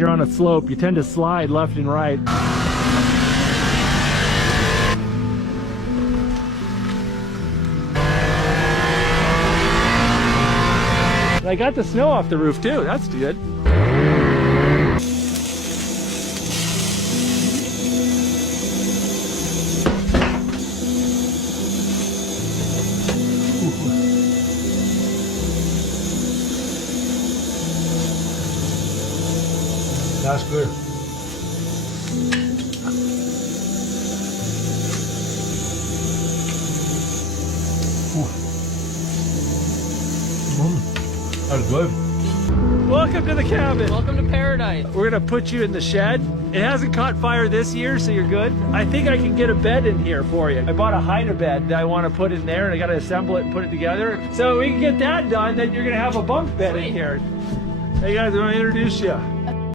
you're on a slope, you tend to slide left and right. I got the snow off the roof too, that's good. That's good. That's good. Welcome to the cabin. Welcome to paradise. We're gonna put you in the shed. It hasn't caught fire this year, so you're good. I think I can get a bed in here for you. I bought a hide-a-bed that I want to put in there, and I gotta assemble it and put it together. So we can get that done, then you're gonna have a bunk bed in here. Hey guys, I want to introduce you.